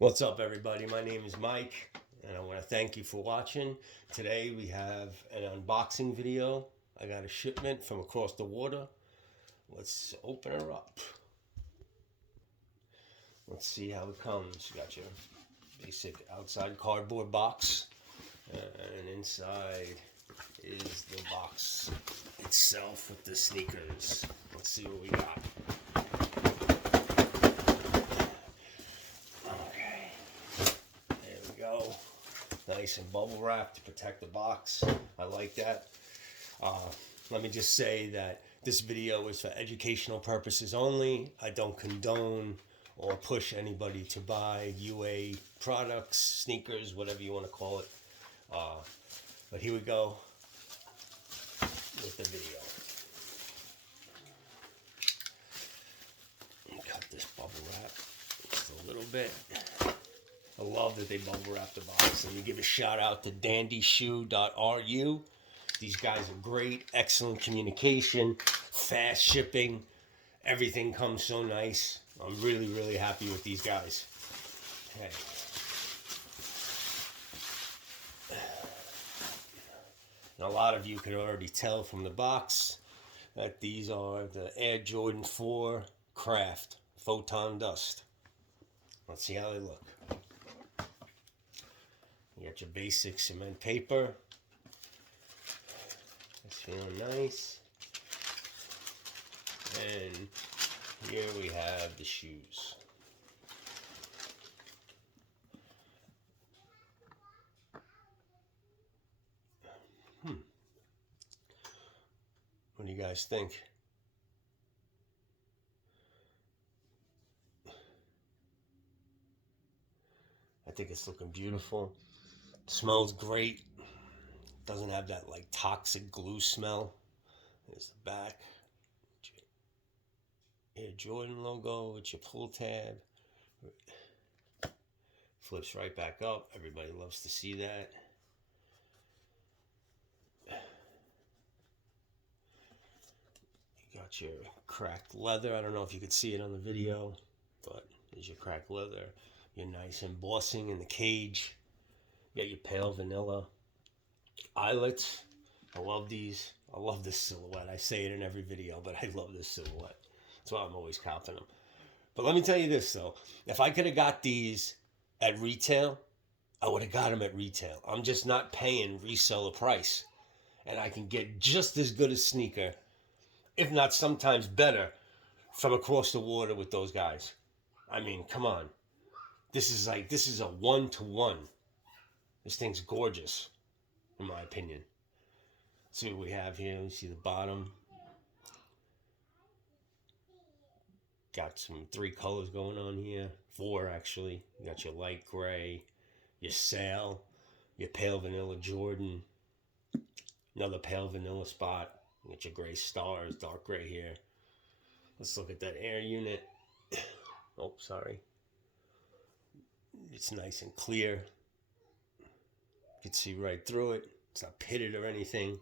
What's up, everybody? My name is Mike, and I want to thank you for watching. Today we have an unboxing video. I got a shipment from across the water. Let's open her up. Let's see how it comes. You got your basic outside cardboard box, and inside is the box itself with the sneakers. Let's see what we got. Nice and bubble wrap to protect the box. I like that. Let me just say that this video is for educational purposes only. I don't condone or push anybody to buy UA products, sneakers, whatever you want to call it. But here we go with the video. Cut this bubble wrap just a little bit. I love that they bubble wrap the box. Let me give a shout out to dandyshoe.ru. These guys are great, excellent communication, fast shipping. Everything comes so nice. I'm really, really happy with these guys. Okay. And a lot of you could already tell from the box that these are the Air Jordan 4 Craft Photon Dust. Let's see how they look. You got your basic cement paper. It's feeling nice. And here we have the shoes. What do you guys think? I think it's looking beautiful. Smells great. Doesn't have that like toxic glue smell. There's the back. Air Jordan logo. It's your pull tab. Flips right back up. Everybody loves to see that. You got your cracked leather. I don't know if you could see it on the video, but there's your cracked leather. Your nice embossing in the cage. You got your pale vanilla eyelets. I love these. I love this silhouette. I say it in every video, but I love this silhouette. That's why I'm always copping them. But let me tell you this, though. If I could have got these at retail, I would have got them at retail. I'm just not paying reseller price. And I can get just as good a sneaker, if not sometimes better, from across the water with those guys. I mean, come on. This is a 1-to-1. This thing's gorgeous, in my opinion. Let's see what we have here. We see the bottom. Got some 3 colors going on here. 4, actually. You got your light gray, your sail, your pale vanilla Jordan, another pale vanilla spot. You got your gray stars, dark gray here. Let's look at that air unit. Oh, sorry. It's nice and clear. You can see right through it. It's not pitted or anything.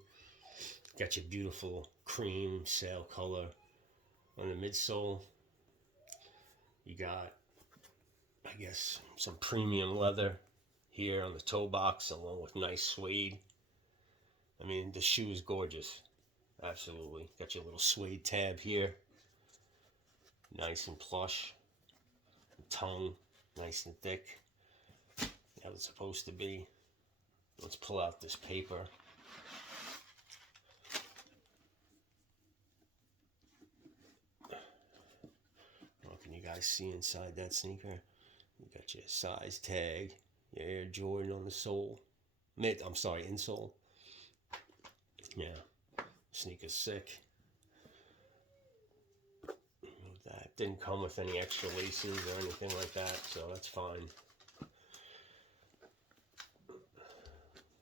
Got your beautiful cream sail color on the midsole. You got, I guess, some premium leather here on the toe box along with nice suede. I mean, the shoe is gorgeous. Absolutely. Got your little suede tab here. Nice and plush. Tongue, nice and thick. How it's supposed to be. Let's pull out this paper. What can you guys see inside that sneaker? You got your size tag, your Air Jordan on the sole. Insole. Yeah, sneaker's sick. That didn't come with any extra laces or anything like that, so that's fine.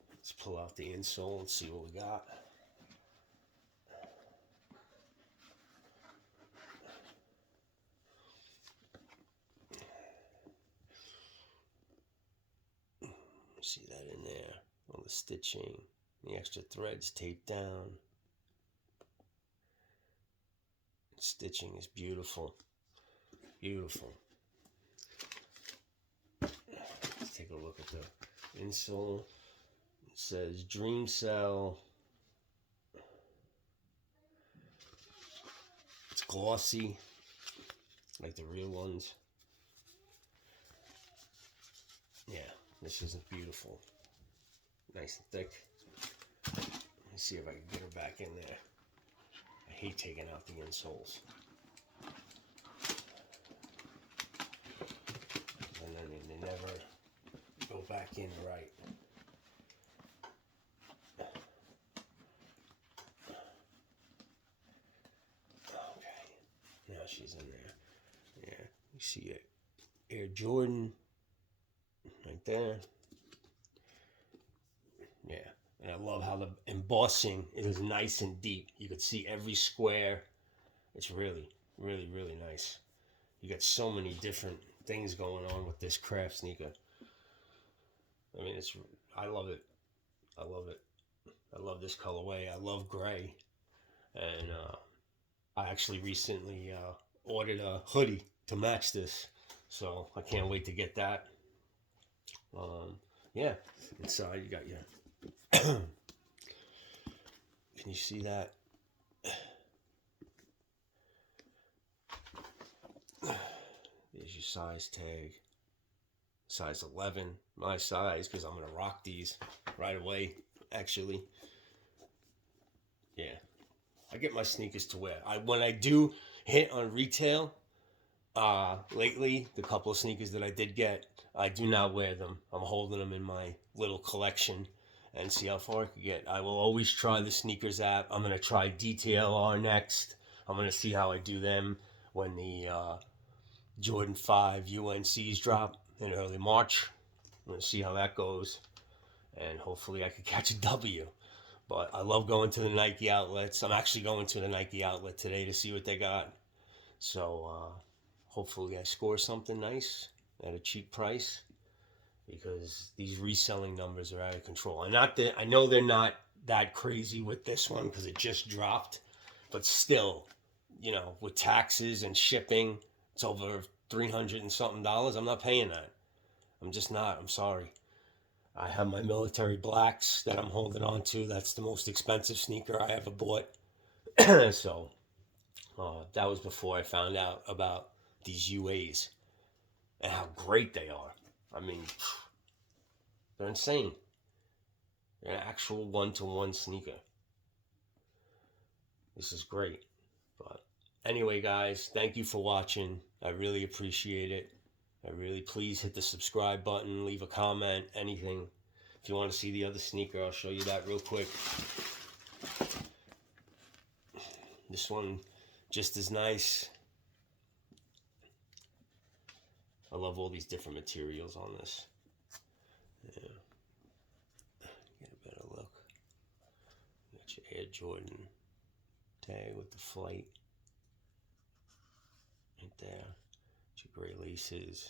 Let's pull out the insole and see what we got. See that in there, all the stitching, the extra threads taped down. Stitching is beautiful, beautiful. look at the insole. It says Dream Cell. It's glossy, like the real ones. Yeah, this is beautiful. Nice and thick. Let me see if I can get her back in there. I hate taking out the insoles. And then they never go back in right. Okay, now she's in there. Yeah, you see it. Air Jordan right there. Yeah, and I love how the embossing is nice and deep. You can see every square. It's really, really, really nice. You got so many different things going on with this craft sneaker. I mean, I love it. I love it. I love this colorway. I love gray. And I actually recently ordered a hoodie to match this. So I can't wait to get that. Yeah, inside you got your... Can you see that? There's your size tag. Size 11. My size, because I'm going to rock these right away, actually. Yeah. I get my sneakers to wear. When I do hit on retail, lately, the couple of sneakers that I did get, I do not wear them. I'm holding them in my little collection and see how far I can get. I will always try the sneakers app. I'm going to try DTLR next. I'm going to see how I do them when the Jordan 5 UNCs drop in early March. I'm going to see how that goes. And hopefully I can catch a W. But I love going to the Nike outlets. I'm actually going to the Nike outlet today to see what they got. So hopefully I score something nice at a cheap price, because these reselling numbers are out of control. And I know they're not that crazy with this one because it just dropped, but still, you know, with taxes and shipping, it's over $300 and something. I'm not paying that. I'm just not. I'm sorry. I have my military blacks that I'm holding on to. That's the most expensive sneaker I ever bought. So that was before I found out about these UAs and how great they are. I mean, they're insane. They're an actual one-to-one sneaker. This is great. But anyway, guys, thank you for watching. I really appreciate it. Please hit the subscribe button, leave a comment, anything. If you want to see the other sneaker, I'll show you that real quick. This one, just as nice. I love all these different materials on this. Yeah. Get a better look. Got your Air Jordan tag with the flight. Right there. Your gray laces.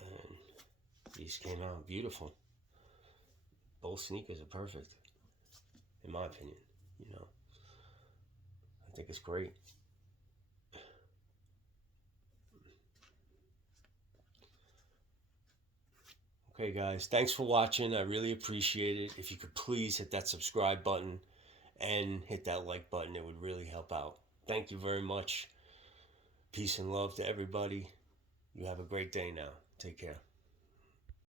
And these came out beautiful. Both sneakers are perfect, in my opinion. You know, I think it's great. Okay, guys, thanks for watching. I really appreciate it. If you could please hit that subscribe button and hit that like button, it would really help out. Thank you very much. Peace and love to everybody. You have a great day now. Take care.